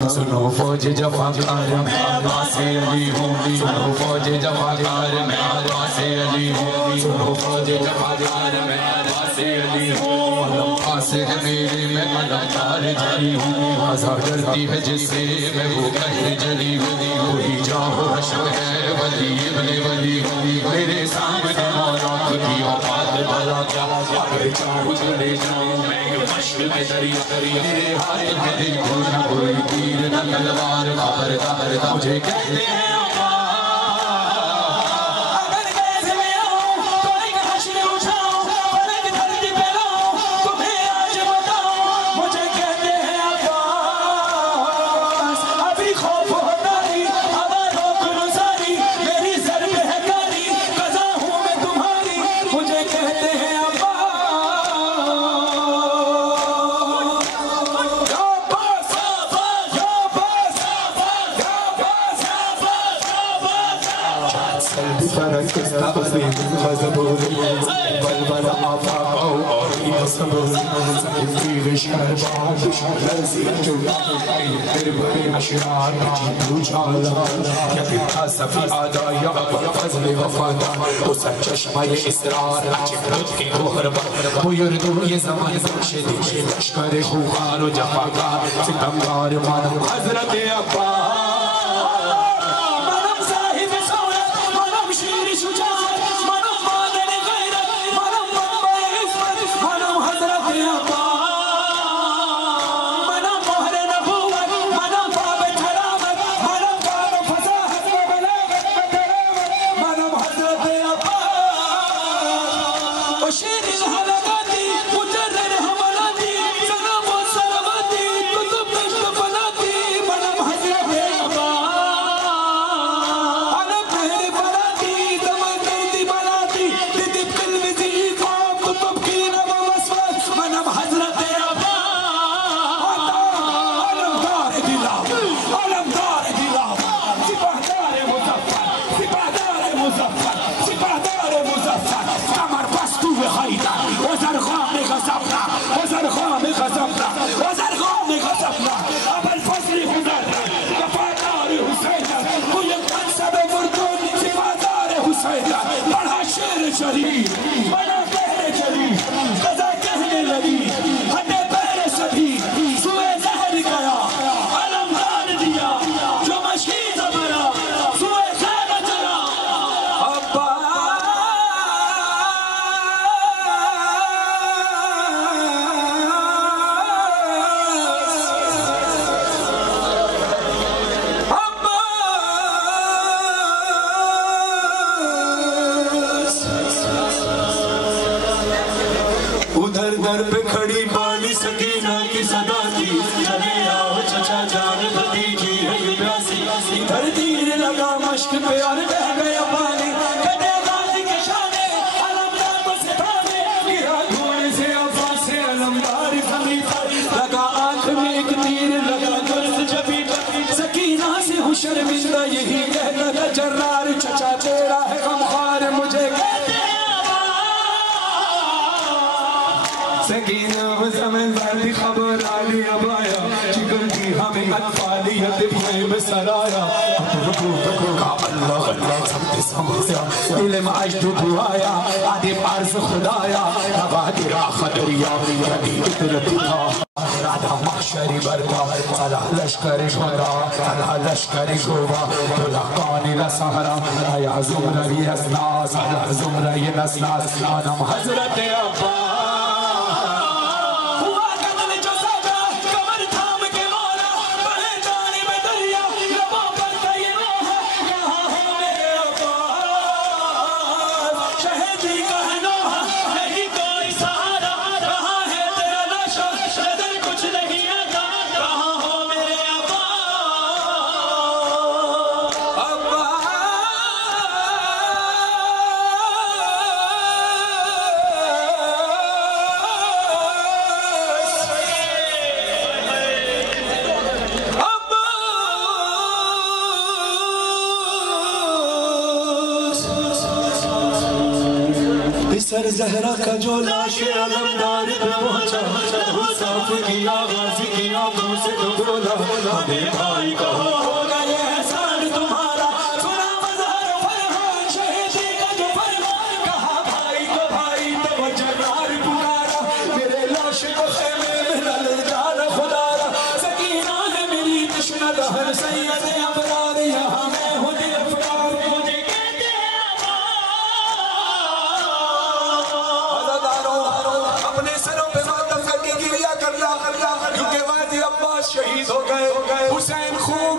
سنو فوج جفاکار میں عباس علی ہوں، سنو فوج جفاکار میں عباس علی ہوں، سنو فوج جفاکار میں عباس علی ہوں، علم پاس ہے میرے میں علمدار جلی ہوں، ہزار ڈرتی ہے جس سے میں وہ قہر جلی ہوں، کوئی جاؤ حشم ہے ولی ابن ولی ہوں، میرے سامنے مولا کی اوقات بھلا کیا، اگر چاہوں تو لے جاؤں میں مشق میں دریا، میرے ہاتھ میں دل کو نہ کوئی تیر نہ تلوار، خبردار مجھے کہتے ہیں چشمہ اسرار لطف گوہر وہ یردو یہ زمان مرشد لشکر خوار و جفاکار ستمگار مانم حضرت عباس علم اجدد آیا عدم عرض خدایا نبادرہ خدریا جدید اترتی تھا رادا محشری برتا صلاح لشکر شہرا صلاح لشکر شہرا دلقانی لسہرا آیا زمرہی اسناس صلاح زمرہی نسناس آنم حضرت عباس پھر زہرا کا جو لاش علمدار پہ پہنچا لہو صاف کیا غازی کی آنکھوں سے تو بولا ہمیں بھائی کہو ہوگا یہ احسان تمہارا سنا مظہر فرحان شہیدی کا جو فرمان کہا بھائی تو وہ جرار پکارا میرے لاش کو خیمے میں ڈال جانا خدا را سکینہ ہے میری تشنہ دہر سید ابرار یہاں میں ہوں دل افرار مجھے کہتے ہیں اپنے سروں پہ ماتم کر کے گریا کرنا کیونکہ وادی عباس شہید ہو گئے حسین خوب